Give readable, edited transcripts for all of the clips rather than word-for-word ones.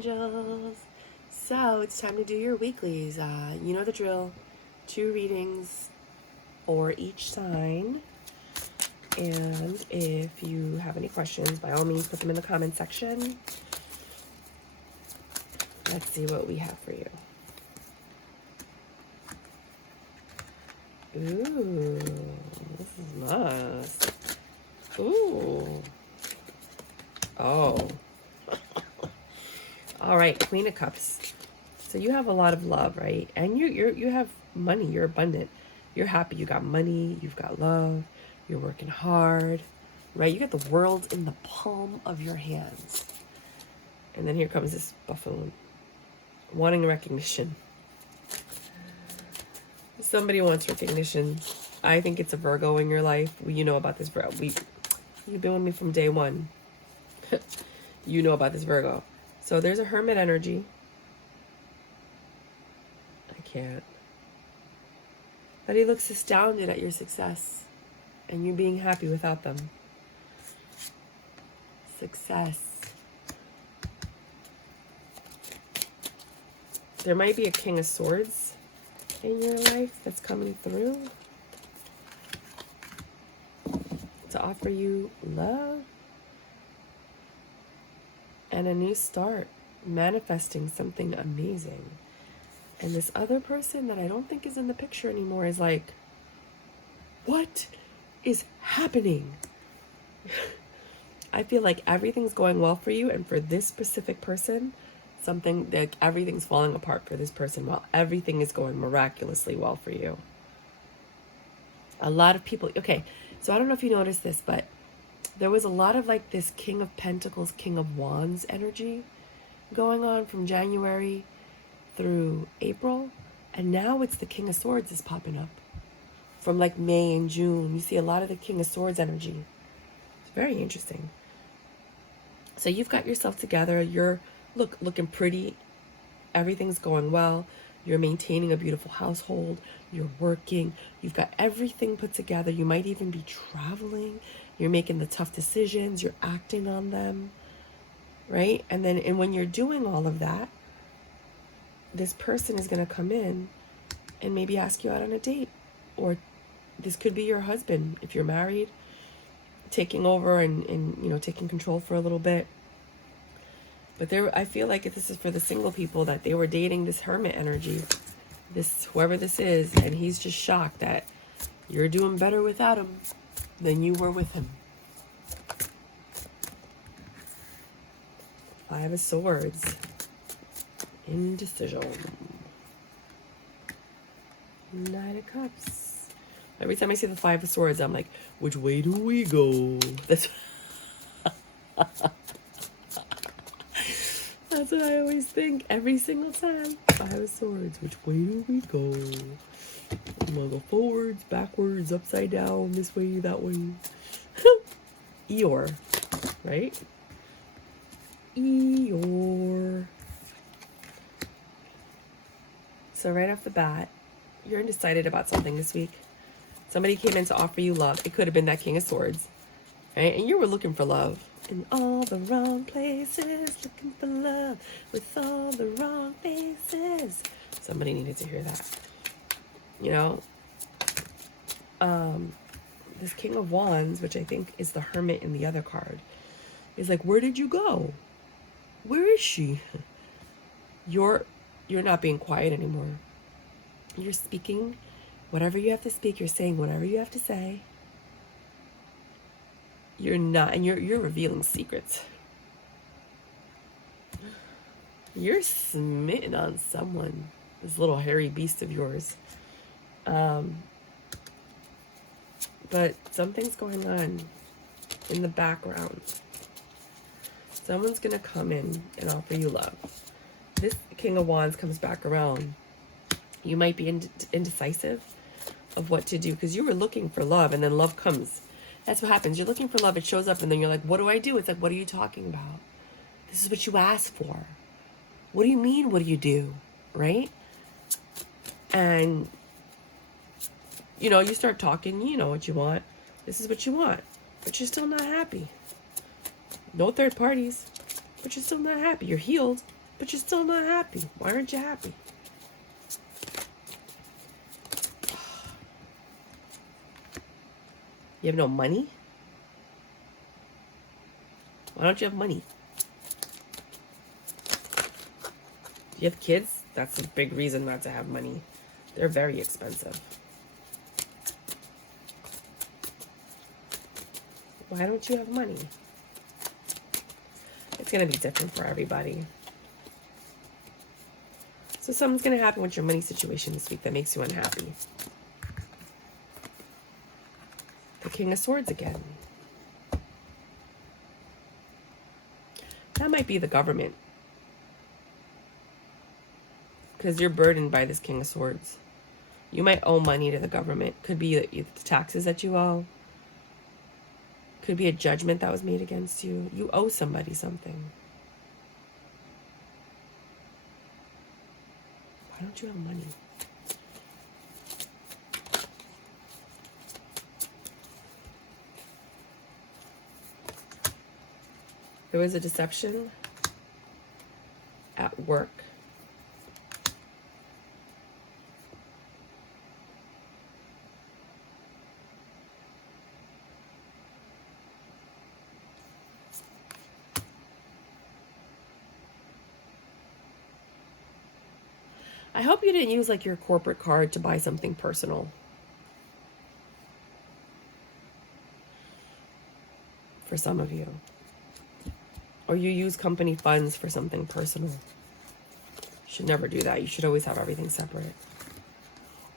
angels. So it's time to do your weeklies. You know the drill. 2 readings for each sign. And if you have any questions, by all means, put them in the comment section. Let's see what we have for you. Ooh, this is nice. Ooh. Oh. All right, Queen of Cups. So you have a lot of love, right? And you have money. You're abundant. You're happy. You got money. You've got love. You're working hard, right? You got the world in the palm of your hands. And then here comes this buffoon, wanting recognition. Somebody wants recognition. I think it's a Virgo in your life. Well, you know about this Virgo. You've been with me from day one. You know about this Virgo. So there's a hermit energy. I can't. But he looks astounded at your success and you being happy without them. Success. There might be a King of Swords in your life that's coming through to offer you love and a new start, manifesting something amazing. And this other person that I don't think is in the picture anymore is like, what is happening? I feel like everything's going well for you, and for this specific person, something like everything's falling apart for this person while everything is going miraculously well for you. A lot of people, okay, so I don't know if you noticed this, but there was a lot of like this King of Pentacles, King of Wands energy going on from January through April, and now it's the King of Swords is popping up. From like May and June, you see a lot of the King of Swords energy. It's very interesting. So you've got yourself together. You're looking pretty. Everything's going well. You're maintaining a beautiful household. You're working. You've got everything put together. You might even be traveling. You're making the tough decisions. You're acting on them, right? And when you're doing all of that, this person is going to come in and maybe ask you out on a date. Or this could be your husband, if you're married, taking over and you know, taking control for a little bit. But I feel like if this is for the single people, that they were dating this hermit energy, this whoever this is, and he's just shocked that you're doing better without him than you were with him. 5 of Swords. Indecision. Knight of Cups. Every time I see the 5 of Swords, I'm like, which way do we go? That's what I always think every single time. 5 of Swords, which way do we go? I'm gonna go forwards, backwards, upside down, this way, that way. Eeyore, right? Eeyore. So right off the bat, you're undecided about something this week. Somebody came in to offer you love. It could have been that King of Swords, right? And you were looking for love in all the wrong places, looking for love with all the wrong faces. Somebody needed to hear that. You know, this King of Wands, which I think is the Hermit in the other card, is like, where did you go? Where is she? You're not being quiet anymore. You're speaking whatever you have to speak. You're saying whatever you have to say. You're not, and you're revealing secrets. You're smitten on someone, this little hairy beast of yours. But something's going on in the background. Someone's gonna come in and offer you love. This King of Wands comes back around. You might be indecisive of what to do because you were looking for love, and then love comes. That's what happens. You're looking for love, it shows up, and then you're like, what do I do? It's like, what are you talking about? This is what you asked for. What do you mean, what do you do? Right? And, you know, you start talking, you know what you want. This is what you want. But you're still not happy. No third parties. But you're still not happy. You're healed. But you're still not happy. Why aren't you happy? You have no money? Why don't you have money? Do you have kids? That's a big reason not to have money. They're very expensive. Why don't you have money? It's going to be different for everybody. So something's going to happen with your money situation this week that makes you unhappy. The King of Swords again. That might be the government. Because you're burdened by this King of Swords. You might owe money to the government. Could be the taxes that you owe. Could be a judgment that was made against you. You owe somebody something. Why don't you have money? There was a deception at work. I hope you didn't use like your corporate card to buy something personal. For some of you. Or you use company funds for something personal. You should never do that. You should always have everything separate.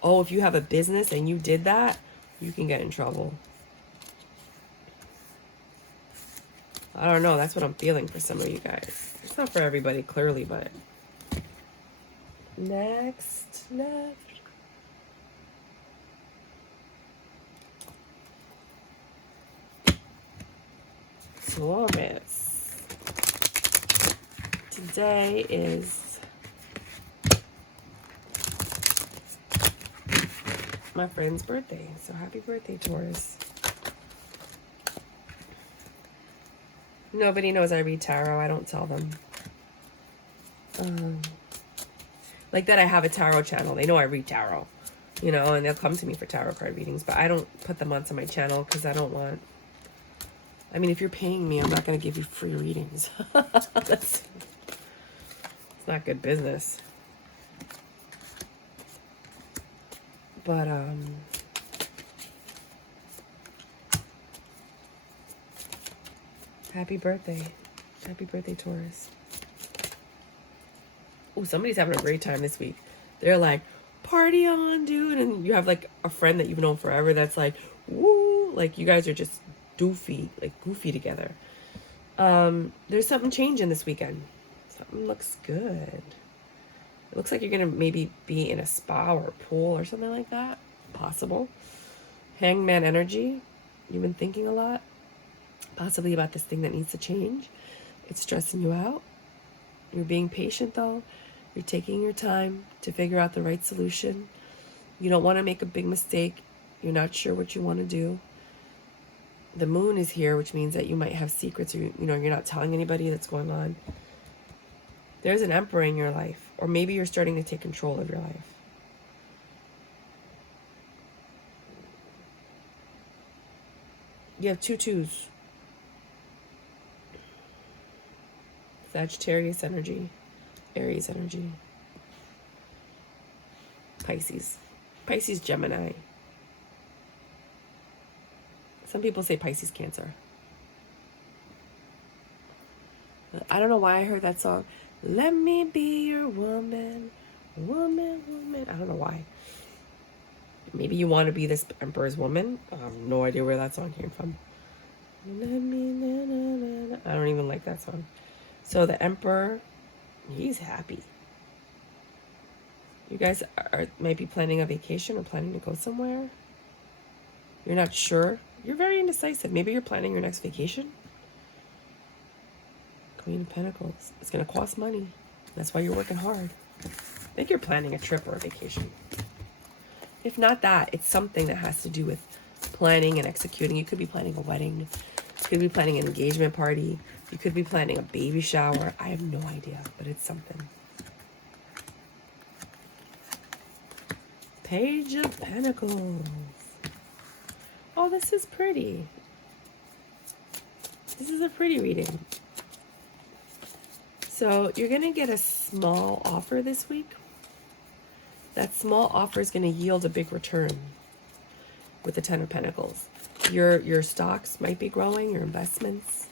Oh, if you have a business and you did that, you can get in trouble. I don't know. That's what I'm feeling for some of you guys. It's not for everybody, clearly, but... Next left. Taurus. Today is my friend's birthday. So happy birthday, Taurus. Nobody knows I read tarot. I don't tell them. Like that I have a tarot channel. They know I read tarot, you know, and they'll come to me for tarot card readings, but I don't put them onto my channel because I don't want, I mean, if you're paying me, I'm not going to give you free readings. It's not good business. But, happy birthday. Happy birthday, Taurus. Oh, somebody's having a great time this week. They're like, party on, dude. And you have like a friend that you've known forever that's like, woo. Like you guys are just goofy together. There's something changing this weekend. Something looks good. It looks like you're going to maybe be in a spa or a pool or something like that. Possible. Hangman energy. You've been thinking a lot. Possibly about this thing that needs to change. It's stressing you out. You're being patient though. You're taking your time to figure out the right solution. You don't want to make a big mistake. You're not sure what you want to do. The moon is here, which means that you might have secrets, or you know, you're not telling anybody that's going on. There's an emperor in your life, or maybe you're starting to take control of your life. You have 2 2s. Sagittarius energy, Aries energy, Pisces, Gemini. Some people say Pisces, Cancer. I don't know why I heard that song. Let me be your woman, woman, woman. I don't know why. Maybe you want to be this emperor's woman. I have no idea where that song came from. Let me, na, na, na, na. I don't even like that song. So the emperor, he's happy. You guys might be planning a vacation or planning to go somewhere. You're not sure. You're very indecisive. Maybe you're planning your next vacation. Queen of Pentacles. It's going to cost money. That's why you're working hard. I think you're planning a trip or a vacation. If not that, it's something that has to do with planning and executing. You could be planning a wedding. You could be planning an engagement party. You could be planning a baby shower. I have no idea, but it's something. Page of Pentacles. Oh, this is pretty. This is a pretty reading. So you're going to get a small offer this week. That small offer is going to yield a big return with the Ten of Pentacles. Your stocks might be growing, your investments.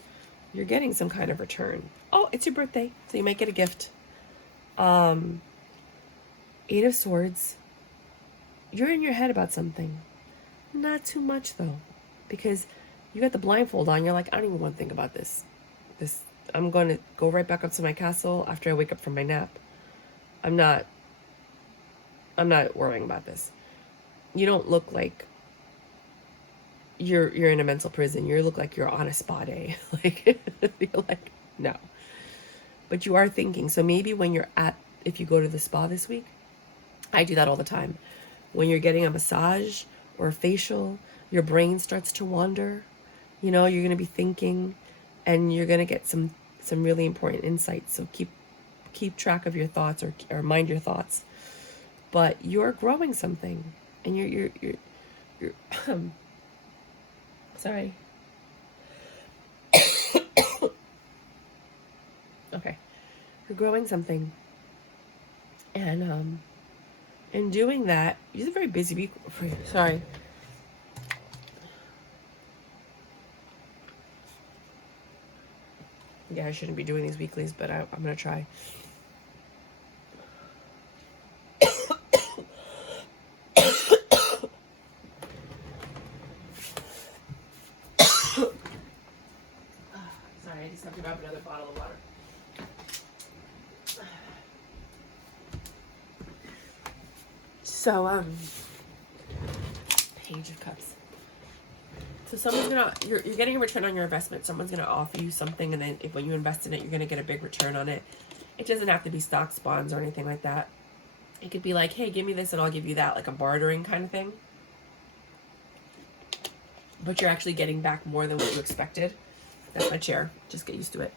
You're getting some kind of return. Oh, it's your birthday, so you might get a gift. Eight of Swords. You're in your head about something. Not too much, though, because you got the blindfold on. You're like, I don't even want to think about this. I'm going to go right back up to my castle after I wake up from my nap. I'm not worrying about this. You don't look like you're in a mental prison. You look like you're on a spa day. Like, you're like, no. But you are thinking. So maybe when if you go to the spa this week, I do that all the time. When you're getting a massage or a facial, your brain starts to wander. You know, you're going to be thinking, and you're going to get some really important insights. So keep track of your thoughts, or mind your thoughts. But you're growing something, and you're sorry. Okay. You're growing something. And in doing that, it's a very busy week for you. Sorry. Yeah, I shouldn't be doing these weeklies, but I'm going to try. Sorry, I just have to grab another bottle of water. So, Page of Cups. So someone's you're getting a return on your investment. Someone's gonna offer you something, and then when you invest in it, you're gonna get a big return on it. It doesn't have to be stocks, bonds, or anything like that. It could be like, hey, give me this and I'll give you that, like a bartering kind of thing. But you're actually getting back more than what you expected. That's my chair. Just get used to it.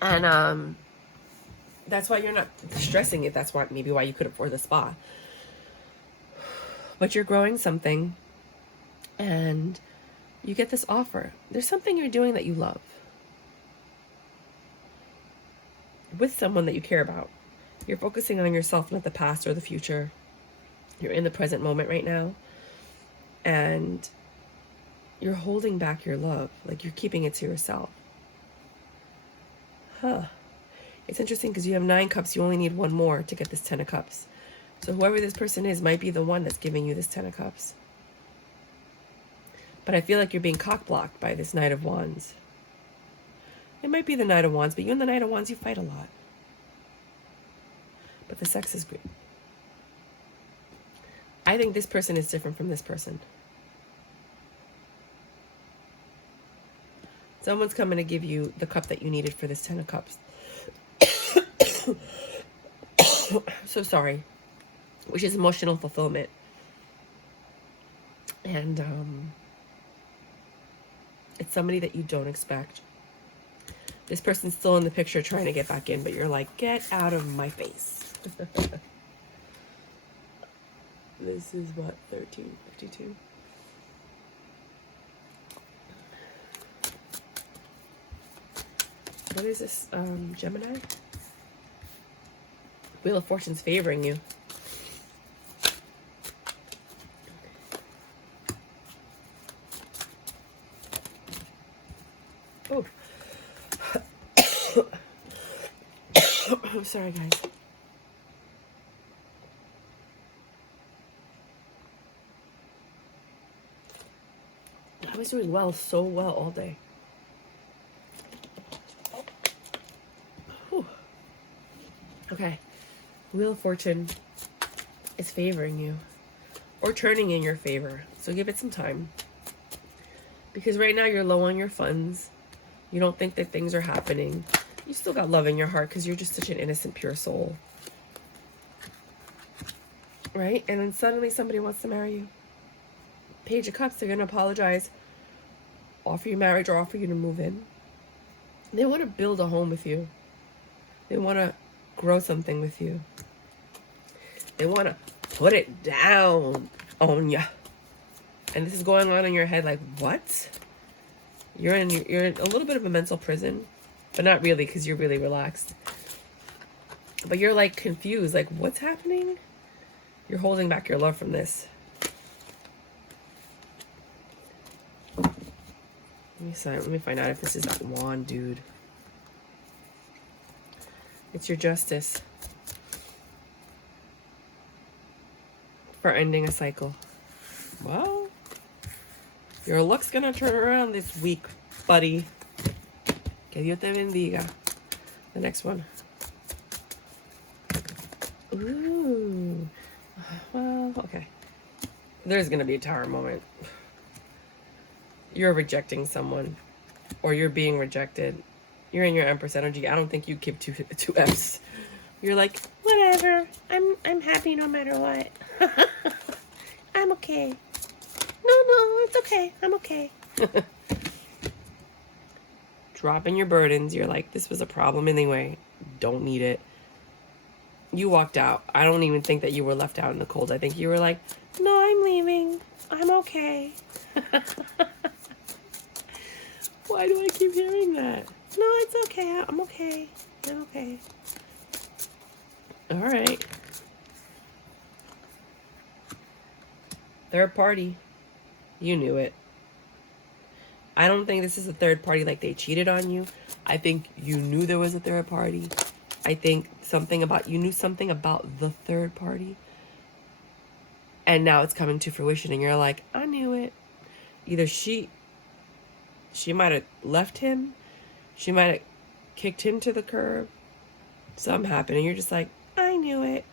And that's why you're not stressing it. That's maybe why you could afford the spa. But you're growing something, and you get this offer. There's something you're doing that you love with someone that you care about. You're focusing on yourself, not the past or the future. You're in the present moment right now, and you're holding back your love. Like, you're keeping it to yourself. It's interesting because you have 9 cups. You only need one more to get this 10 of cups. So whoever this person is might be the one that's giving you this 10 of cups. But I feel like you're being cock-blocked by this Knight of Wands. It might be the Knight of Wands, but you and the Knight of Wands, you fight a lot. But the sex is great. I think this person is different from this person. Someone's coming to give you the cup that you needed for this 10 of cups. So sorry. Which is emotional fulfillment. And it's somebody that you don't expect. This person's still in the picture trying to get back in, but you're like, get out of my face. This is what, 1352? What is this, Gemini? Wheel of Fortune's favoring you. Oh. Sorry, guys. I was doing so well all day. Whew. Okay. Wheel of Fortune is favoring you, or turning in your favor. So give it some time. Because right now you're low on your funds. You don't think that things are happening. You still got love in your heart because you're just such an innocent, pure soul. Right? And then suddenly somebody wants to marry you. Page of Cups, they're going to apologize, offer you marriage, or offer you to move in. They want to build a home with you. They want to grow something with you. They want to put it down on ya. And this is going on in your head like, what? You're in a little bit of a mental prison, but not really, because you're really relaxed. But you're like confused, like, what's happening? You're holding back your love from this. Let me find out if this is that wand, dude. It's your justice. For ending a cycle. Well, your luck's gonna turn around this week, buddy. Que Dios te bendiga. The next one. Ooh. Well, okay. There's gonna be a tower moment. You're rejecting someone, or you're being rejected. You're in your Empress energy. I don't think you give two F's. You're like, whatever. I'm happy no matter what. I'm okay. No, it's okay. I'm okay. Dropping your burdens. You're like, this was a problem anyway. Don't need it. You walked out. I don't even think that you were left out in the cold. I think you were like, no, I'm leaving. I'm okay. Why do I keep hearing that? No, it's okay. I'm okay. I'm okay. All right. Third party. You knew it. I don't think this is a third party like they cheated on you. I think you knew there was a third party. I think you knew something about the third party. And now it's coming to fruition and you're like, I knew it. Either she might have left him. She might have kicked him to the curb. Something happened and you're just like, I knew it.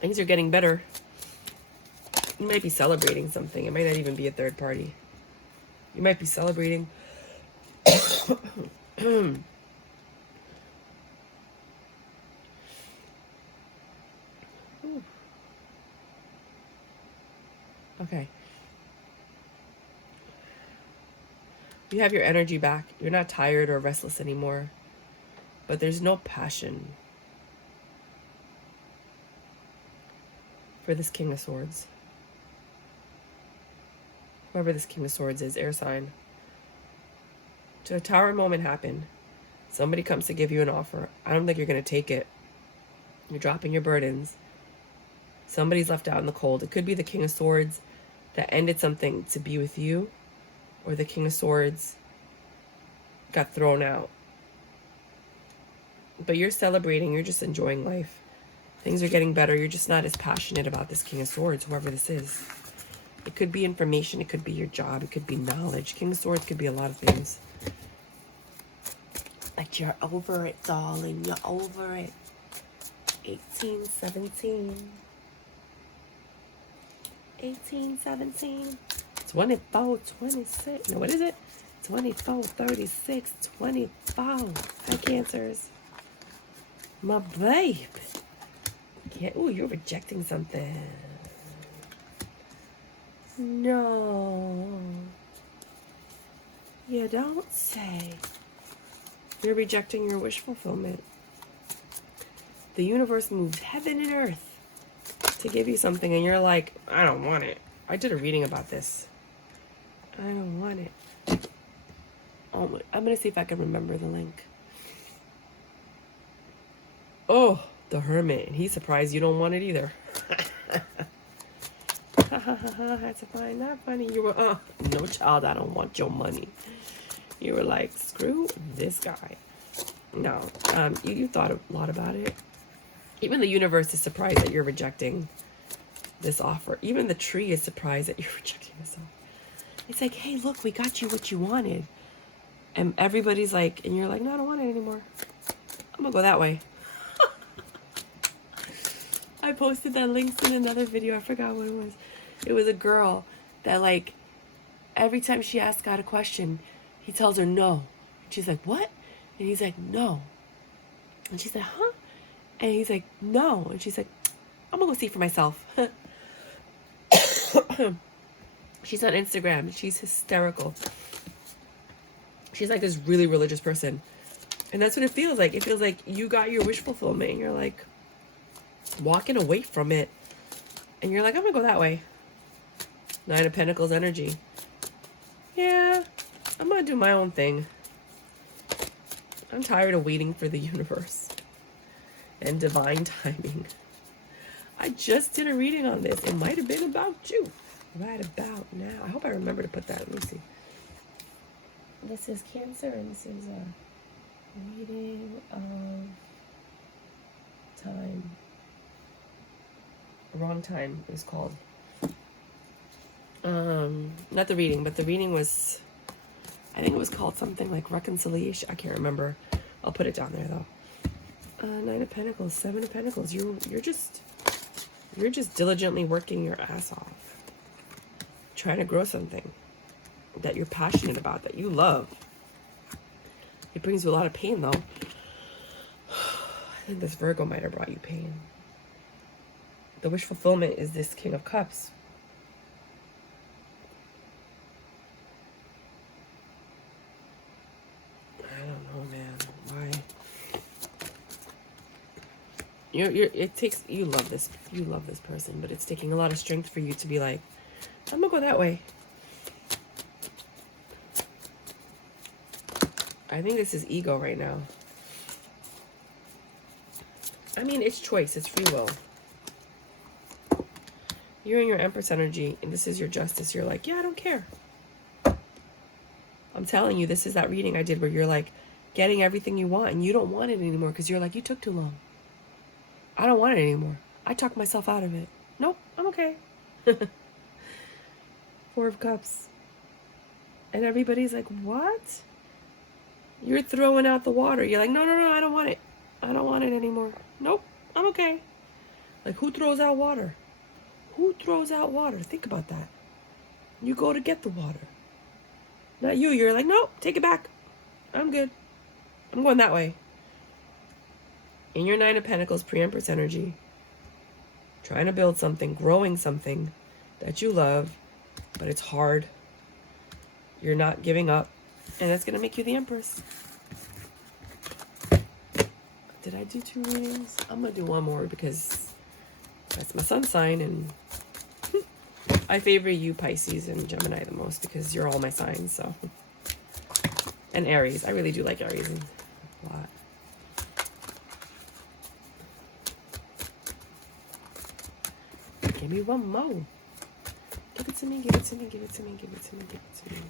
Things are getting better. You might be celebrating something. It might not even be a third party. You might be celebrating. Okay. You have your energy back. You're not tired or restless anymore. But there's no passion for this King of Swords. Whoever this King of Swords is, air sign. So a tower moment happened. Somebody comes to give you an offer. I don't think you're going to take it. You're dropping your burdens. Somebody's left out in the cold. It could be the King of Swords that ended something to be with you, or the King of Swords got thrown out. But you're celebrating. You're just enjoying life. Things are getting better. You're just not as passionate about this King of Swords, whoever this is. It could be information. It could be your job. It could be knowledge. King of Swords could be a lot of things. Like you're over it, darling. You're over it. 18, 17. 18, 17. 24, 26. No, what is it? 24, 36, 24. Hi, Cancers. My babe. Yeah. Ooh, you're rejecting something. No. You don't say. You're rejecting your wish fulfillment. The universe moved heaven and earth to give you something, and you're like, I don't want it. I did a reading about this. I don't want it. Oh, I'm going to see if I can remember the link. Oh, the Hermit. He's surprised you don't want it either. Had to find that funny. You were, no child, I don't want your money. You were like, screw this guy. No, you thought a lot about it. Even the universe is surprised that you're rejecting this offer. Even the tree is surprised that you're rejecting this offer. It's like, hey, look, we got you what you wanted. And everybody's like, and you're like, no, I don't want it anymore. I'm gonna go that way. I posted that links in another video. I forgot what it was. It was a girl that, like, every time she asks God a question, he tells her no. And she's like, what? And he's like, no. And she's like, huh? And he's like, no. And she's like, I'm gonna go see for myself. She's on Instagram. She's hysterical. She's like this really religious person. And that's what it feels like. It feels like you got your wish fulfillment and you're like walking away from it. And you're like, I'm going to go that way. Nine of Pentacles energy. Yeah, I'm going to do my own thing. I'm tired of waiting for the universe and divine timing. I just did a reading on this. It might have been about you right about now. I hope I remember to put that. Let me see. This is Cancer, and this is a reading of time. Wrong time is called. Not the reading, but the reading was, I think it was called something like reconciliation. I can't remember. I'll put it down there though. Nine of Pentacles, Seven of Pentacles. You're just diligently working your ass off, trying to grow something that you're passionate about, that you love. It brings you a lot of pain though. I think this Virgo might have brought you pain. The wish fulfillment is this King of Cups. I don't know, man. Why? You love this person, but it's taking a lot of strength for you to be like, I'm gonna go that way. I think this is ego right now. I mean, it's choice, it's free will. You're in your Empress energy, and this is your justice. You're like, yeah, I don't care. I'm telling you, this is that reading I did where you're like getting everything you want, and you don't want it anymore because you're like, you took too long. I don't want it anymore. I talked myself out of it. Nope, I'm okay. Four of Cups. And everybody's like, what? You're throwing out the water. You're like, no, I don't want it. I don't want it anymore. Nope, I'm okay. Like, who throws out water? Who throws out water? Think about that. You go to get the water. Not you. You're like, nope, take it back. I'm good. I'm going that way. In your Nine of Pentacles, pre-Empress energy, trying to build something, growing something that you love, but it's hard. You're not giving up, and that's going to make you the Empress. Did I do 2 readings? I'm going to do one more because that's my sun sign, and I favor you, Pisces and Gemini, the most because you're all my signs, so. And Aries. I really do like Aries a lot. Give me one more. Give it to me, give it to me, give it to me, give it to me, give it to me.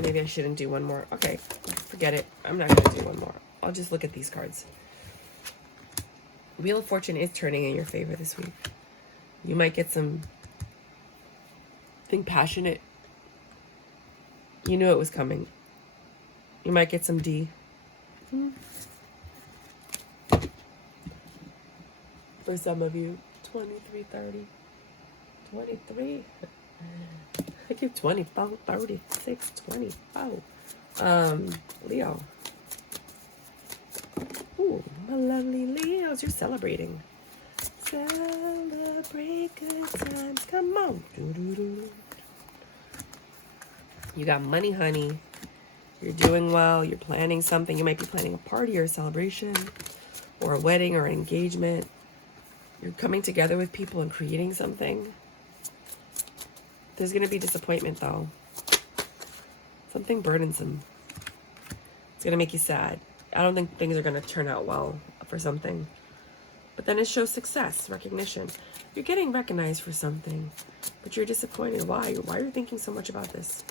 Maybe I shouldn't do one more. Okay, forget it. I'm not going to do one more. I'll just look at these cards. Wheel of Fortune is turning in your favor this week. You might get something passionate. You knew it was coming. You might get some D. For some of you, 23, 30, 23. I give 24, 36, 24. Leo. Ooh, my lovely Leos, you're celebrating. Celebrate good times. Come on. Doo-doo-doo. You got money, honey. You're doing well. You're planning something. You might be planning a party or a celebration or a wedding or an engagement. You're coming together with people and creating something. There's going to be disappointment, though. Something burdensome. It's going to make you sad. I don't think things are going to turn out well for something. But then it shows success, recognition. You're getting recognized for something, but you're disappointed. Why? Why are you thinking so much about this?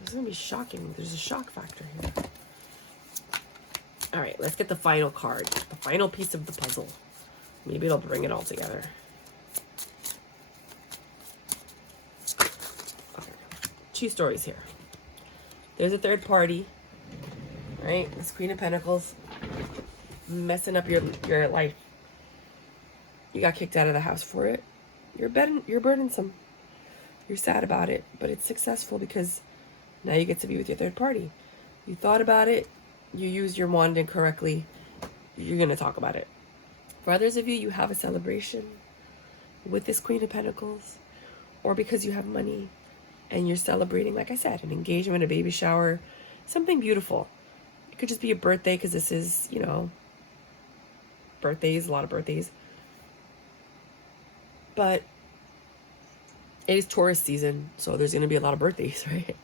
It's going to be shocking. There's a shock factor here. All right, let's get the final card. The final piece of the puzzle. Maybe it'll bring it all together. Okay. 2 stories here. There's a third party, right? This Queen of Pentacles messing up your life. You got kicked out of the house for it. You're burdensome. You're sad about it, but it's successful because now you get to be with your third party. You thought about it. You used your wand incorrectly. you're going to talk about it. For others of you, you have a celebration with this Queen of Pentacles, or because you have money and you're celebrating, like I said, an engagement, a baby shower, something beautiful. It could just be a birthday, because this is, you know, birthdays, a lot of birthdays. But it is Taurus season, so there's going to be a lot of birthdays, right?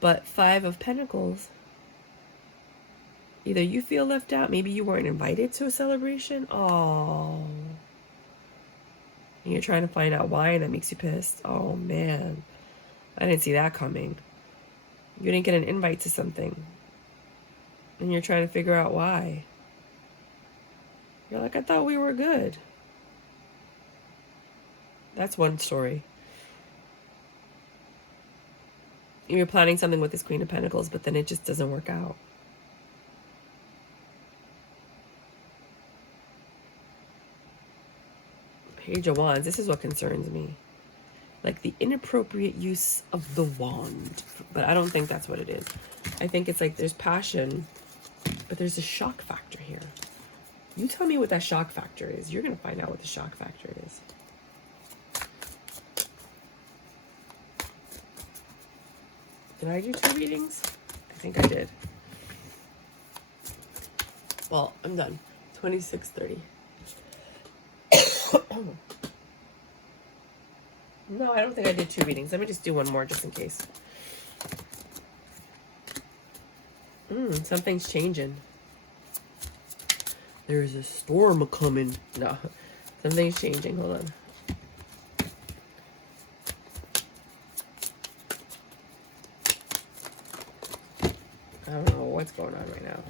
But Five of Pentacles, either you feel left out, maybe you weren't invited to a celebration. Oh, and you're trying to find out why, and that makes you pissed. Oh man, I didn't see that coming. You didn't get an invite to something, and you're trying to figure out why. You're like, I thought we were good. That's one story. You're planning something with this Queen of Pentacles, but then it just doesn't work out. Page of Wands. This is what concerns me. Like the inappropriate use of the wand. But I don't think that's what it is. I think it's like there's passion, but there's a shock factor here. You tell me what that shock factor is. You're going to find out what the shock factor is. Did I do 2 readings? I think I did. Well, I'm done. 26:30. No, I don't think I did 2 readings. Let me just do one more just in case. Something's changing. There's a storm coming. No, something's changing. Hold on. I don't know what's going on right now.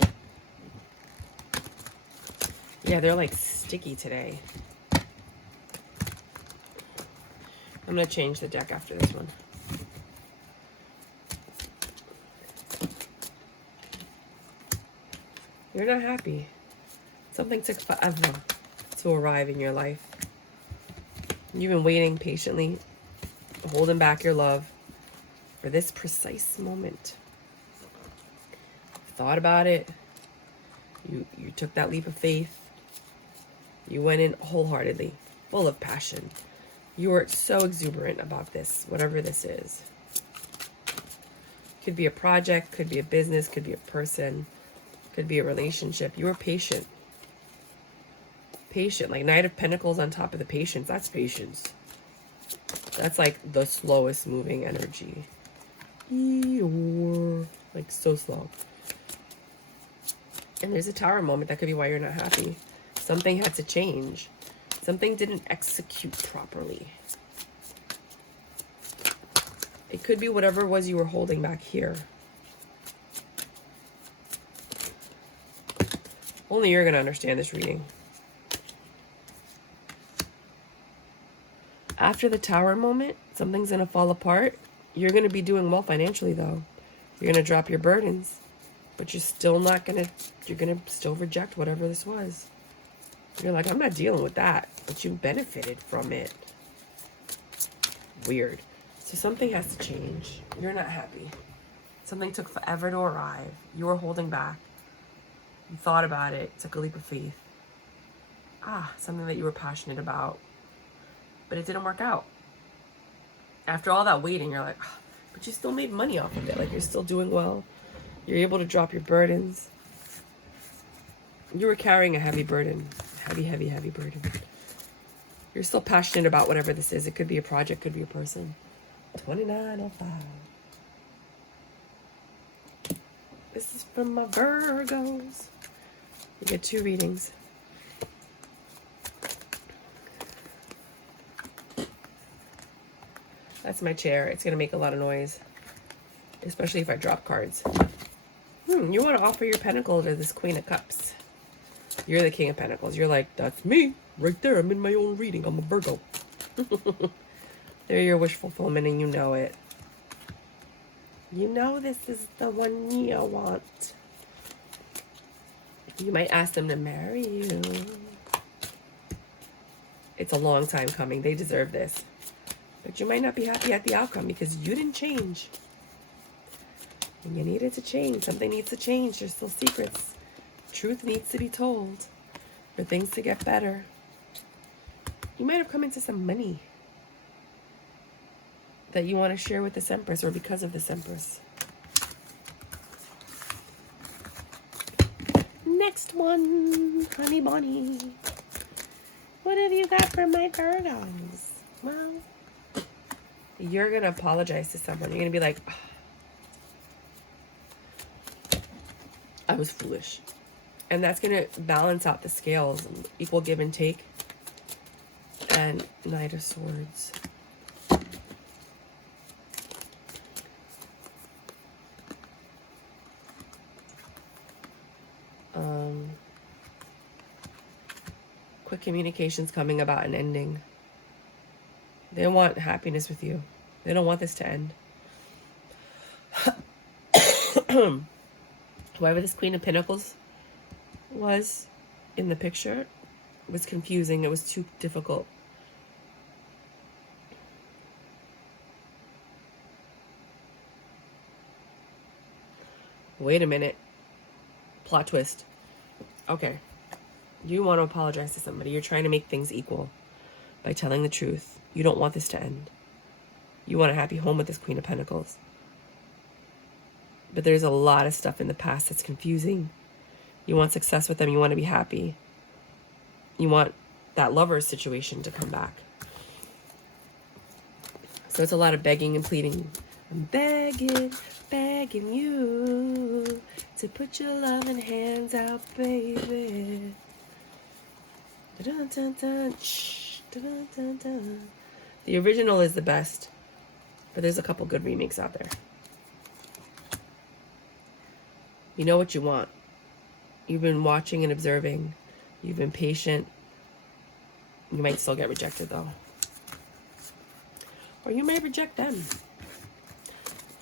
Yeah, they're like sticky today. I'm going to change the deck after this one. You're not happy. Something took forever to arrive in your life. You've been waiting patiently, holding back your love for this precise moment. Thought about it. You took that leap of faith. You went in wholeheartedly, full of passion. You were so exuberant about this, whatever this is. Could be a project, could be a business, could be a person, could be a relationship. You were patient. Patient, like Knight of Pentacles on top of the patience. That's patience. That's like the slowest moving energy. Like so slow. And there's a Tower moment. That could be why you're not happy. Something had to change. Something didn't execute properly. It could be whatever it was you were holding back here. Only you're going to understand this reading. After the Tower moment, something's going to fall apart. You're going to be doing well financially, though. You're going to drop your burdens. But you're still not going to... You're going to still reject whatever this was. You're like, I'm not dealing with that. But you benefited from it. Weird. So something has to change. You're not happy. Something took forever to arrive. You were holding back. You thought about it. Took a leap of faith. Something that you were passionate about. But it didn't work out. After all that waiting, you're like, but you still made money off of it. Like, you're still doing well. You're able to drop your burdens. You were carrying a heavy burden. Heavy, heavy, heavy burden. You're still passionate about whatever this is. It could be a project, could be a person. 2905. This is from my Virgos. You get 2 readings. That's my chair. It's going to make a lot of noise. Especially if I drop cards. You want to offer your pentacle to this Queen of Cups. You're the King of Pentacles. You're like, that's me. Right there. I'm in my own reading. I'm a Virgo. They're your wish fulfillment and you know it. You know this is the one you want. You might ask them to marry you. It's a long time coming. They deserve this. But you might not be happy at the outcome because you didn't change. And you need it to change. Something needs to change. There's still secrets. Truth needs to be told for things to get better. You might have come into some money that you want to share with this Empress, or because of this Empress. Next one, honey bunny. What have you got for my Virgos? Well, you're going to apologize to someone. You're going to be like, oh, I was foolish. And that's going to balance out the scales, equal give and take. And Knight of Swords. Quick communications coming about an ending. They want happiness with you. They don't want this to end. Whoever this Queen of Pentacles was in the picture was confusing. It was too difficult. Wait a minute. Plot twist. Okay. You want to apologize to somebody. You're trying to make things equal by telling the truth. You don't want this to end. You want a happy home with this Queen of Pentacles. But there's a lot of stuff in the past that's confusing. You want success with them. You want to be happy. You want that lover's situation to come back. So it's a lot of begging and pleading. I'm begging you to put your loving hands out, baby. Dun, dun, dun, shh, dun, dun, dun. The original is the best, but there's a couple good remakes out there. You know what you want. You've been watching and observing. You've been patient. You might still get rejected, though. Or you might reject them.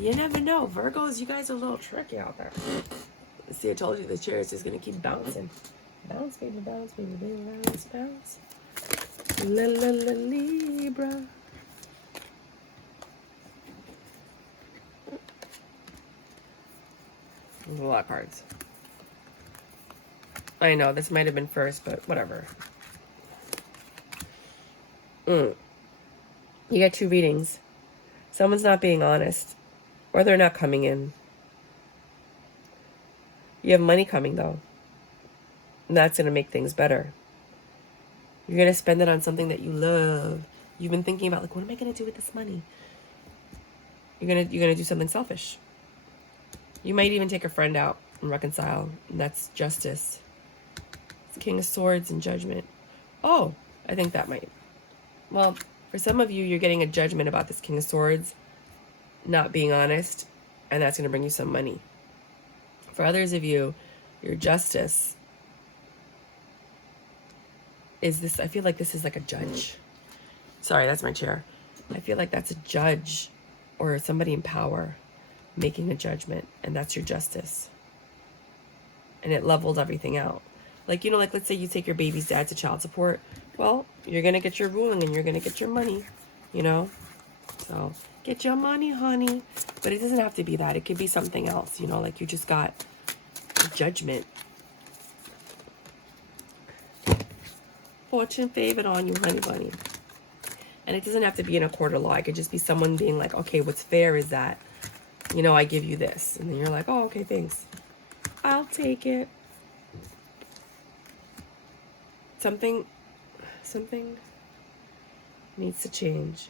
You never know. Virgos, you guys are a little tricky out there. See, I told you the chair is just going to keep bouncing. Bounce, baby, bounce, baby, baby, bounce, bounce. La la la Libra. There's a lot of cards. I know, this might have been first, but whatever. You got two readings. Someone's not being honest, or they're not coming in. You have money coming, though. And that's going to make things better. You're going to spend it on something that you love. You've been thinking about, like, what am I going to do with this money? You're going to do something selfish. You might even take a friend out and reconcile. And that's justice. It's King of Swords and Judgment. Oh, I think that might. Well, for some of you, you're getting a judgment about this King of Swords not being honest. And that's going to bring you some money. For others of you, your justice is this. I feel like this is like a judge. Sorry, that's my chair. I feel like that's a judge or somebody in power making a judgment, and that's your justice. And it leveled everything out. Like, you know, like let's say you take your baby's dad to child support. Well, you're going to get your ruling and you're going to get your money, you know? So get your money, honey. But it doesn't have to be that. It could be something else, you know, like you just got a judgment. Fortune favored on you, honey bunny. And it doesn't have to be in a court of law. It could just be someone being like, okay, what's fair is that, you know, I give you this. And then you're like, oh, okay, thanks. I'll take it. Something needs to change.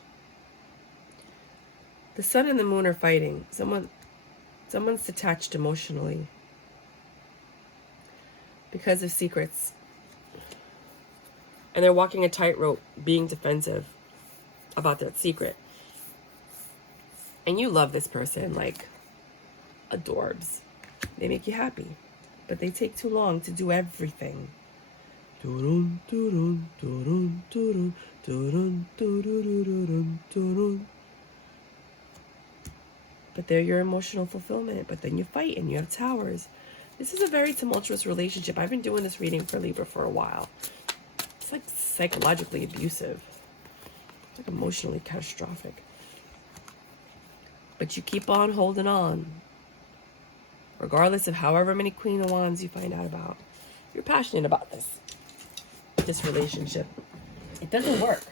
The sun and the moon are fighting. Someone's detached emotionally because of secrets. And they're walking a tightrope, being defensive about that secret. And you love this person, like adorbs. They make you happy, but they take too long to do everything. But they're your emotional fulfillment. But then you fight and you have towers. This is a very tumultuous relationship. I've been doing this reading for Libra for a while. It's like psychologically abusive. It's like emotionally catastrophic. But you keep on holding on. regardless of however many Queen of Wands you find out about. You're passionate about this relationship. It doesn't work.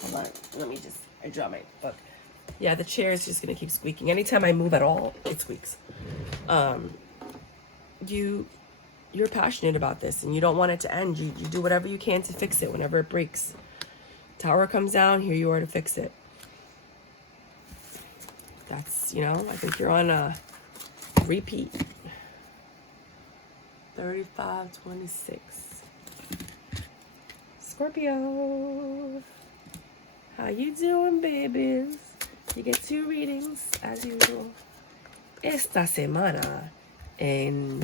Hold on, let me just, I draw my book. Yeah, the chair is just gonna keep squeaking. Anytime I move at all, it squeaks. You're passionate about this and you don't want it to end. You do whatever you can to fix it whenever it breaks. Tower comes down, here you are to fix it. That's, you know, I think you're on a repeat. 35-26. Scorpio. How you doing, babies? You get 2 readings, as usual. Esta semana en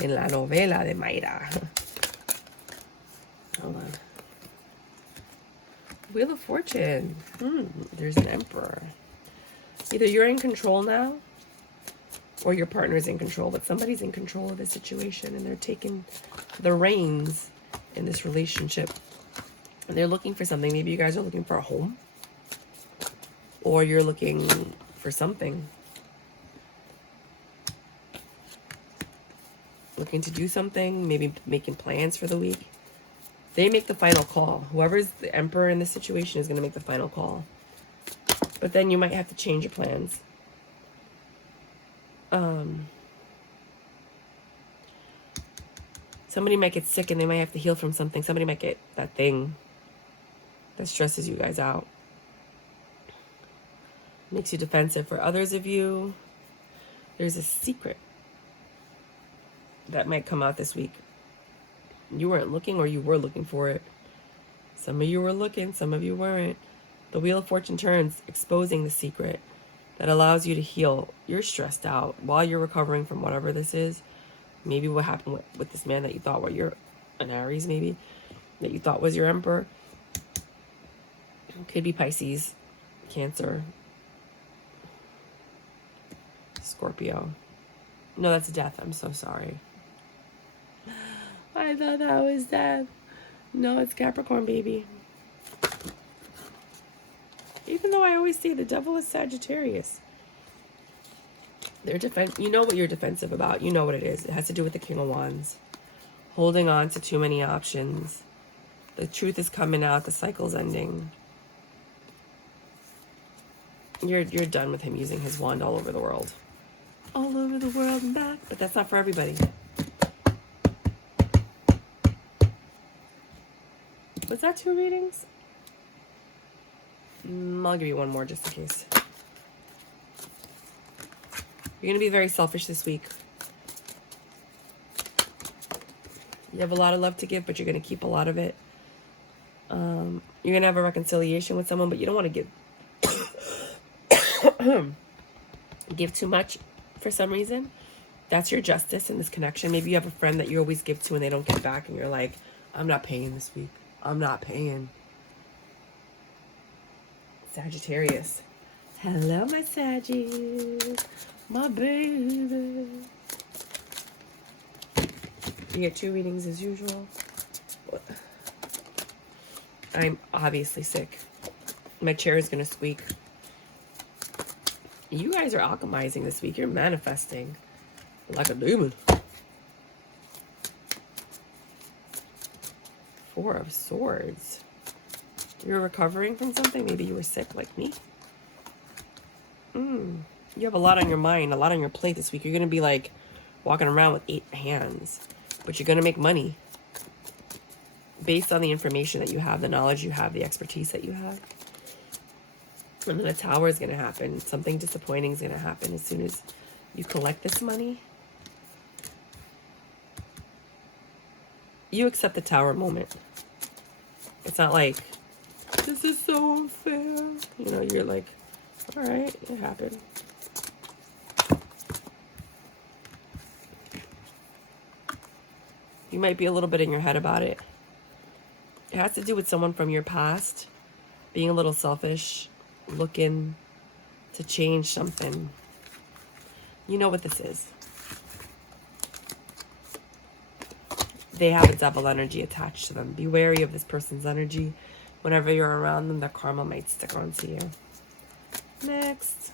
la novela de Mayra. Hold on. Wheel of Fortune. There's an Emperor. Either you're in control now, or your partner's in control, but somebody's in control of the situation and they're taking the reins in this relationship. And they're looking for something. Maybe you guys are looking for a home, or you're looking for something. Looking to do something, maybe making plans for the week. They make the final call. Whoever's the Emperor in this situation is going to make the final call. But then you might have to change your plans. Somebody might get sick and they might have to heal from something. Somebody might get that thing that stresses you guys out. Makes you defensive. For others of you, there's a secret that might come out this week. You weren't looking, or you were looking for it. Some of you were looking, some of you weren't. The Wheel of Fortune turns, exposing the secret that allows you to heal. You're stressed out while you're recovering from whatever this is. Maybe what happened with this man that you thought, you're an Aries maybe, that you thought was your Emperor. Could be Pisces, Cancer, Scorpio. No, that's death. I'm so sorry. I thought that was death. No, it's Capricorn, baby. Even though I always say the devil is Sagittarius. You know what you're defensive about. You know what it is. It has to do with the King of Wands. Holding on to too many options. The truth is coming out. The cycle's ending. You're done with him using his wand all over the world. All over the world and back. But that's not for everybody. Was that 2 readings? I'll give you one more just in case. You're going to be very selfish this week. You have a lot of love to give, but you're going to keep a lot of it. You're going to have a reconciliation with someone, but you don't want to give too much for some reason. That's your justice in this connection. Maybe you have a friend that you always give to and they don't give back, and you're like, I'm not paying this week. I'm not paying. Sagittarius. Hello, my Saggies. My baby. You get 2 readings as usual. I'm obviously sick. My chair is going to squeak. You guys are alchemizing this week. You're manifesting like a demon. 4 of Swords. You're recovering from something. Maybe you were sick like me. You have a lot on your mind, a lot on your plate this week. You're going to be like walking around with 8 hands. But you're going to make money. Based on the information that you have, the knowledge you have, the expertise that you have. And then a Tower is going to happen. Something disappointing is going to happen as soon as you collect this money. You accept the Tower moment. It's not like, this is so unfair. You know, you're like, all right, it happened. You might be a little bit in your head about it. It has to do with someone from your past being a little selfish, looking to change something. You know what this is. They have a devil energy attached to them. Be wary of this person's energy. Whenever you're around them, their karma might stick onto you. Next.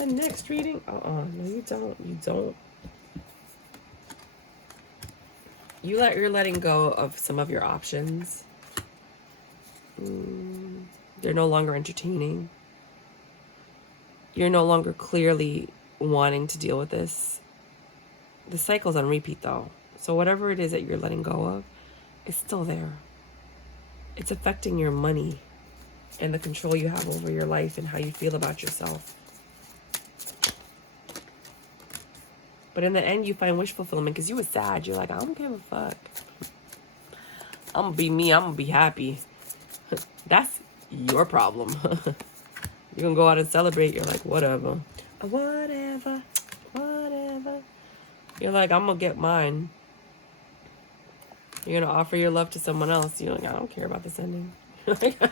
The next reading? No, you don't. You don't. You're letting go of some of your options. They're no longer entertaining. You're no longer clearly wanting to deal with this. The cycle's on repeat, though. So whatever it is that you're letting go of, it's still there. It's affecting your money and the control you have over your life and how you feel about yourself. But in the end, you find wish fulfillment because you were sad. You're like, I don't give a fuck. I'm going to be me. I'm going to be happy. That's your problem. You can go out and celebrate. You're like, whatever. Whatever. Whatever. You're like, I'm going to get mine. You're going to offer your love to someone else. You're like, I don't care about this ending. You're like, I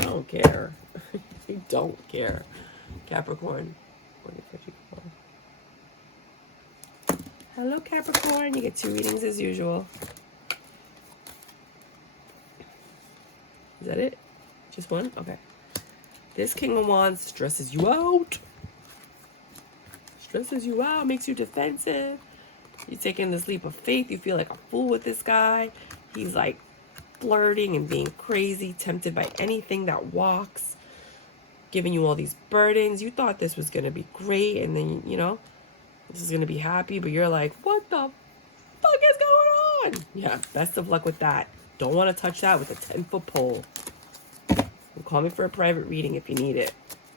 don't care. You don't care. Capricorn. Hello, Capricorn. You get 2 readings as usual. Is that it? Just one? Okay. This King of Wands stresses you out. Stresses you out, makes you defensive. You're taking this leap of faith. You feel like a fool with this guy. He's like flirting and being crazy, tempted by anything that walks, giving you all these burdens. You thought this was going to be great, and then, you know, this is going to be happy, but you're like, what the fuck is going on? Yeah, best of luck with that. Don't want to touch that with a 10-foot pole. Call me for a private reading if you need it.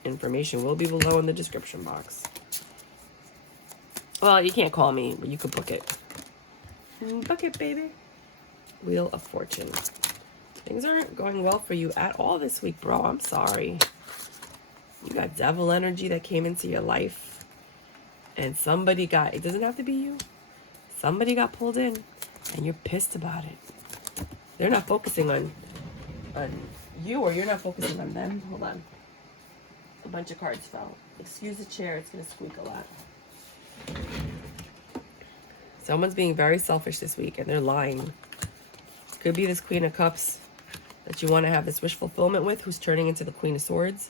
Information will be below in the description box. Well, you can't call me, but you could book it. Book it, baby. Wheel of Fortune. Things aren't going well for you at all this week, bro. I'm sorry. You got devil energy that came into your life. And somebody got, it doesn't have to be you. Somebody got pulled in. And you're pissed about it. They're not focusing on you, or you're not focusing on them. Hold on. A bunch of cards fell. Excuse the chair. It's going to squeak a lot. Someone's being very selfish this week, and they're lying. Could be this Queen of Cups that you want to have this wish fulfillment with, who's turning into the Queen of Swords.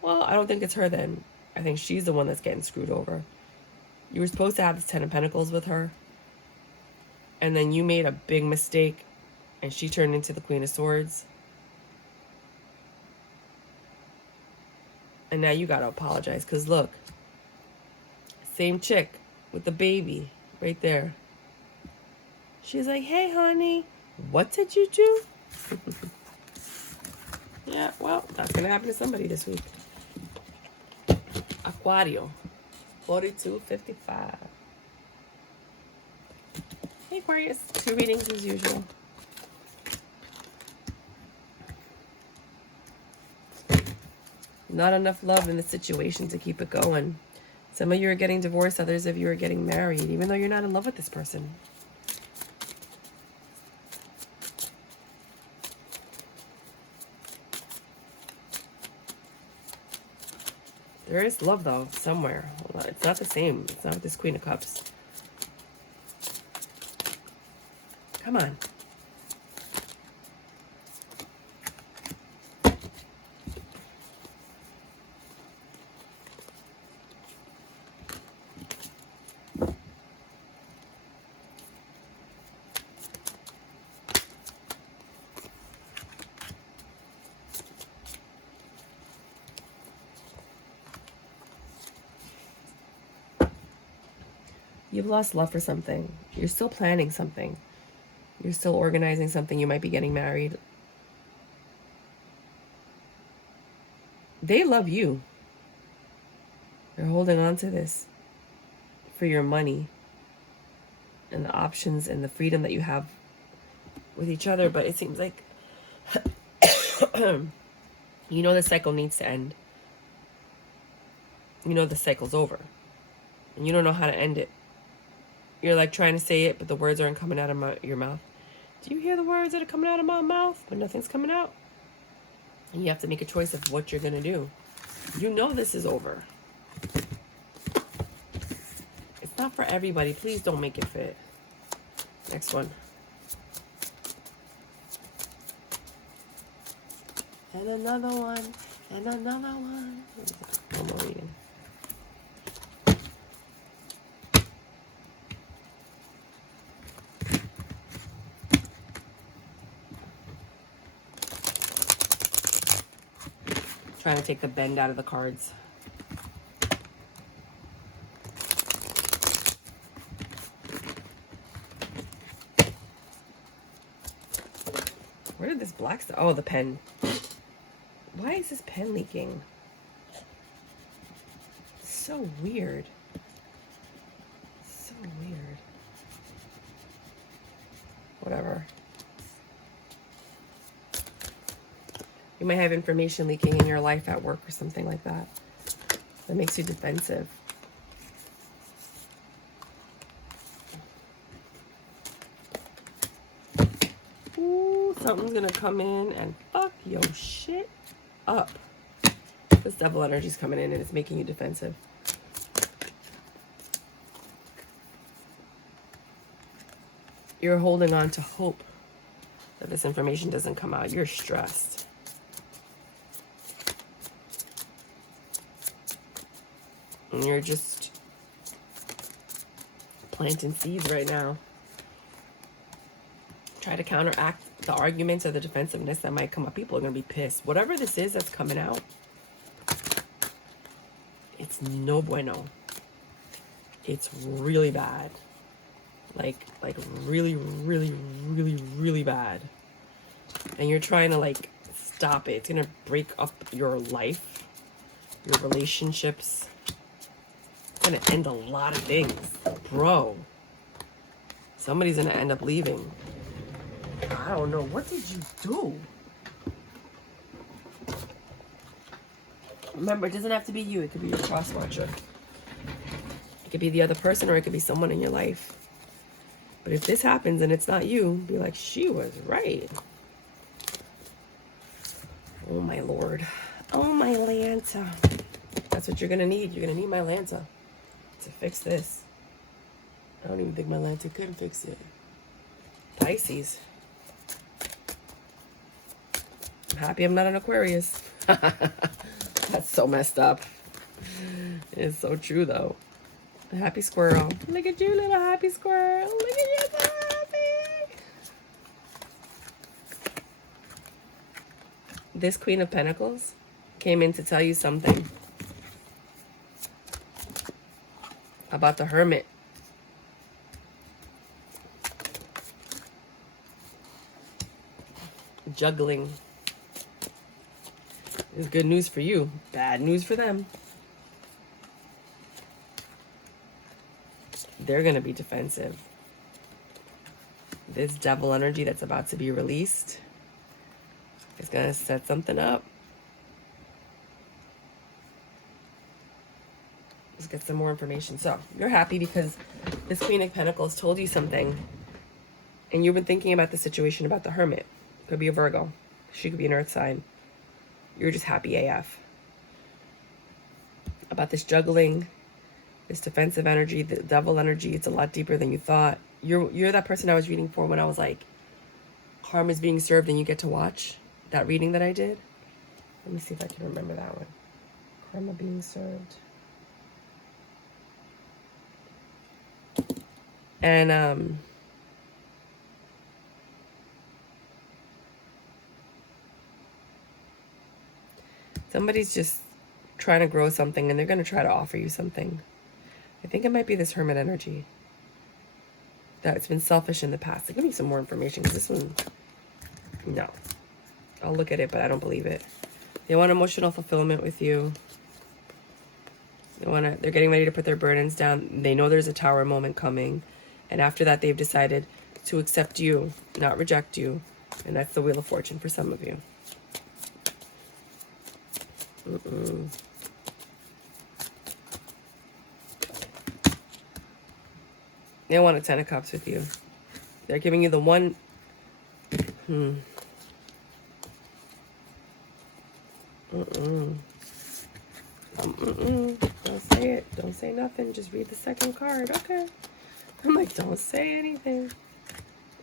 Well, I don't think it's her then. I think she's the one that's getting screwed over. You were supposed to have this 10 of Pentacles with her, and then you made a big mistake, and she turned into the Queen of Swords. And now you gotta apologize, because look, same chick with the baby right there. She's like, hey, honey, what did you do? Yeah, well, that's gonna happen to somebody this week. Aquarius, 4255. Hey, Aquarius, 2 readings as usual. Not enough love in the situation to keep it going. Some of you are getting divorced, others of you are getting married, even though you're not in love with this person. There is love, though, somewhere. It's not the same. It's not this Queen of Cups. Come on. You've lost love for something. You're still planning something. You're still organizing something. You might be getting married. They love you. They're holding on to this for your money and the options and the freedom that you have with each other. But it seems like, you know, the cycle needs to end. You know the cycle's over. And you don't know how to end it. You're like trying to say it, but the words aren't coming out of your mouth. Do you hear the words that are coming out of my mouth, but nothing's coming out? And you have to make a choice of what you're going to do. You know this is over. It's not for everybody. Please don't make it fit. Next one. And another one. And another one. One more reading. Trying to take the bend out of the cards. Where did this black stuff? Oh, the pen. Why is this pen leaking? So weird. So weird. Whatever. You might have information leaking in your life at work or something like that. That makes you defensive. Ooh, something's gonna come in and fuck your shit up. This devil energy's coming in and it's making you defensive. You're holding on to hope that this information doesn't come out. You're stressed. And you're just planting seeds right now. Try to counteract the arguments or the defensiveness that might come up. People are going to be pissed. Whatever this is that's coming out, it's no bueno. It's really bad. Like really, really, really, really bad. And you're trying to like stop it. It's going to break up your life, your relationships. It's going to end a lot of things. Bro. Somebody's going to end up leaving. I don't know. What did you do? Remember, it doesn't have to be you. It could be your cross watcher. It could be the other person, or it could be someone in your life. But if this happens and it's not you, be like, she was right. Oh, my Lord. Oh, my Lanta. That's what you're going to need. You're going to need my Lanta to fix this. I don't even think my Lanta could fix it. Pisces. I'm happy I'm not an Aquarius. That's so messed up. It's so true, though. A happy squirrel. Look at you, little happy squirrel. Look at you, so happy. This Queen of Pentacles came in to tell you something about the Hermit. Juggling. It's good news for you, bad news for them. They're going to be defensive. This devil energy that's about to be released is going to set something up. Let's get some more information. So, you're happy because this Queen of Pentacles told you something, and you've been thinking about the situation about the Hermit. Could be a Virgo. She could be an Earth sign. You're just happy AF. About this juggling, this defensive energy, the devil energy. It's a lot deeper than you thought. You're that person I was reading for when I was like, karma's being served and you get to watch that reading that I did. Let me see if I can remember that one. Karma being served. And somebody's just trying to grow something and they're going to try to offer you something. I think it might be this Hermit energy. That it's been selfish in the past. Give me some more information because this one, no. I'll look at it, but I don't believe it. They want emotional fulfillment with you. They're getting ready to put their burdens down. They know there's a Tower moment coming. And after that, they've decided to accept you, not reject you. And that's the Wheel of Fortune for some of you. They want a 10 of Cups with you. They're giving you the one... Don't say it. Don't say nothing. Just read the second card. Okay. I'm like, don't say anything.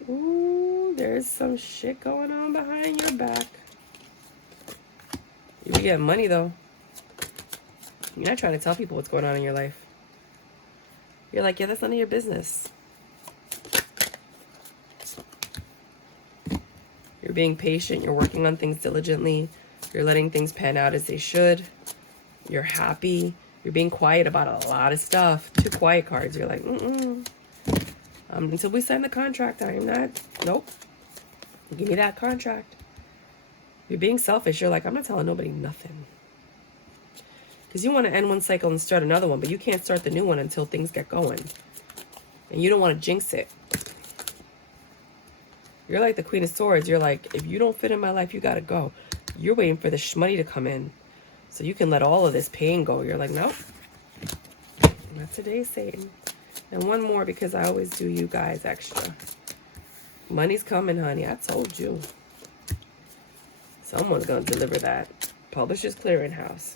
Ooh, there's some shit going on behind your back. You be getting money, though. You're not trying to tell people what's going on in your life. You're like, yeah, that's none of your business. You're being patient. You're working on things diligently. You're letting things pan out as they should. You're happy. You're being quiet about a lot of stuff. 2 quiet cards. You're like, until we sign the contract, I'm not. Nope. Give me that contract. You're being selfish. You're like, I'm not telling nobody nothing. Because you want to end one cycle and start another one, but you can't start the new one until things get going. And you don't want to jinx it. You're like the Queen of Swords. You're like, if you don't fit in my life, you got to go. You're waiting for the money to come in so you can let all of this pain go. You're like, nope. Not today, Satan. And one more, because I always do you guys extra. Money's coming, honey. I told you. Someone's going to deliver that. Publishers Clearinghouse.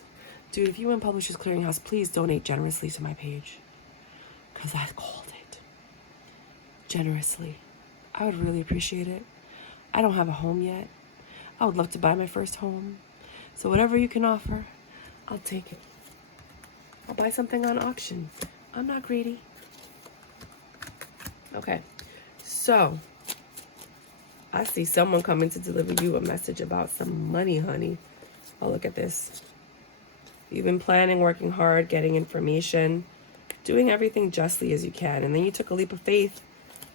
Dude, if you win Publishers Clearinghouse, please donate generously to my page. Because I called it. Generously. I would really appreciate it. I don't have a home yet. I would love to buy my first home. So whatever you can offer, I'll take it. I'll buy something on auction. I'm not greedy. Okay. So, I see someone coming to deliver you a message about some money, honey. Oh, look at this. You've been planning, working hard, getting information, doing everything justly as you can. And then you took a leap of faith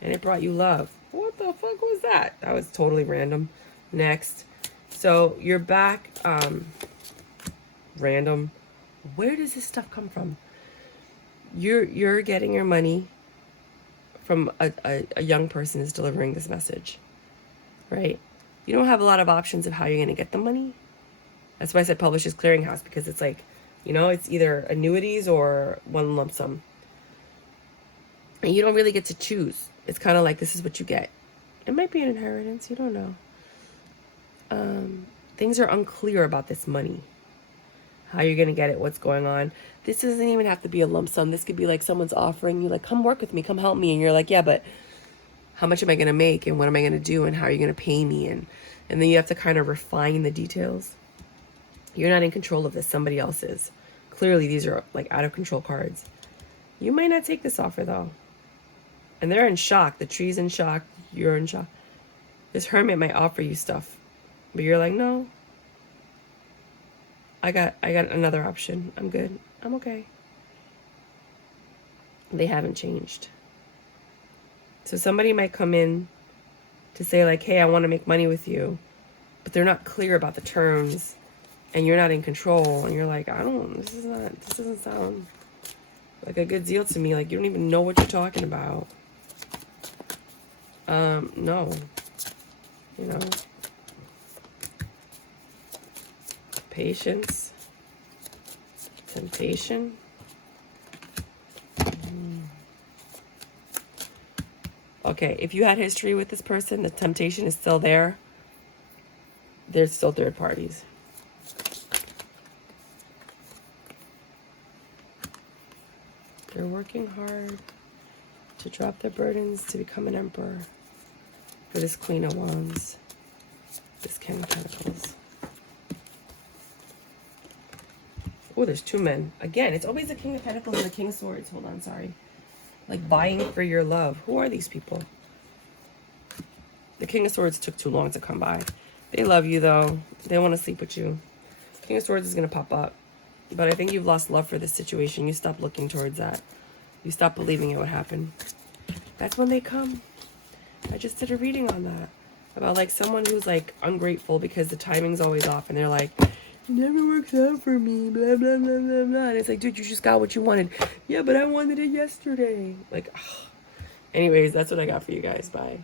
and it brought you love. What the fuck was that? That was totally random. Next. So you're back. Random. Where does this stuff come from? You're getting your money from a young person is delivering this message. Right? You don't have a lot of options of how you're going to get the money. That's why I said Publishers Clearinghouse, because it's like, you know, it's either annuities or one lump sum. And you don't really get to choose. It's kind of like, this is what you get. It might be an inheritance. You don't know. Things are unclear about this money. How you're going to get it, what's going on. This doesn't even have to be a lump sum. This could be like someone's offering you, like, come work with me, come help me. And you're like, yeah, but how much am I going to make? And what am I going to do? And how are you going to pay me? And then you have to kind of refine the details. You're not in control of this. Somebody else is. Clearly, these are like out of control cards. You might not take this offer, though. And they're in shock. The tree's in shock. You're in shock. This hermit might offer you stuff. But you're like, no. I got another option. I'm good. I'm okay. They haven't changed. So somebody might come in to say like, hey, I want to make money with you. But they're not clear about the terms. And you're not in control. And you're like, this doesn't sound like a good deal to me. Like, you don't even know what you're talking about. No. You know. Patience. Temptation. Okay, if you had history with this person, the temptation is still there. There's still third parties. They're working hard to drop their burdens to become an emperor. For this Queen of Wands. This King of Pentacles. Oh, there's 2 men. Again, it's always the King of Pentacles and the King of Swords. Hold on, sorry. Like vying for your love. Who are these people? The King of Swords took too long to come by. They love you, though. They want to sleep with you. King of Swords is going to pop up. But I think you've lost love for this situation. You stop looking towards that. You stop believing it would happen. That's when they come. I just did a reading on that. About like someone who's like ungrateful because the timing's always off. And they're like, it never works out for me. Blah, blah, blah, blah, blah. And it's like, dude, you just got what you wanted. Yeah, but I wanted it yesterday. Like, ugh. Anyways, that's what I got for you guys. Bye.